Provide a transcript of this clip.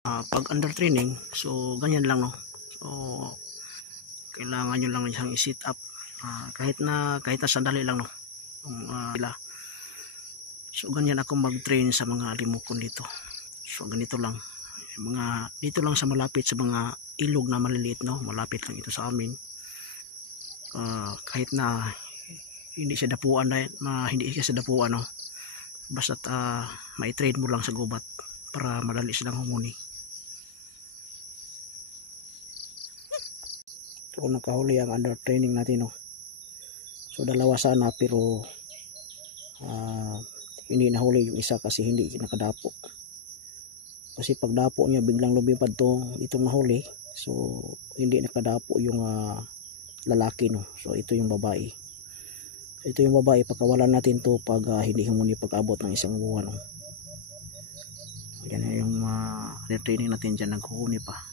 Pag under training, so ganyan lang, no. So kailangan nyo lang isang i-sit up, kahit na sandali lang, no. So ganyan ako mag-train sa mga limukon dito. So ganito lang, dito lang sa malapit sa mga ilog na maliliit, no. Malapit lang ito sa amin. Kahit na hindi siya dapuan, no. Basta't mai-train mo lang sa gubat para madali silang humuni. So nakahuli ang under training natin, no. So dalawa sana, pero hindi nahuli yung isa kasi hindi nakadapo. Kasi pag dapo niya biglang lumipad itong nahuli, so hindi nakadapo yung lalaki, no. So ito yung babae. Ito yung babae, pagkawalan natin to pag hindi humuni pag-abot ng isang buwan, no. Yan yung training natin dyan, naghuhuni pa.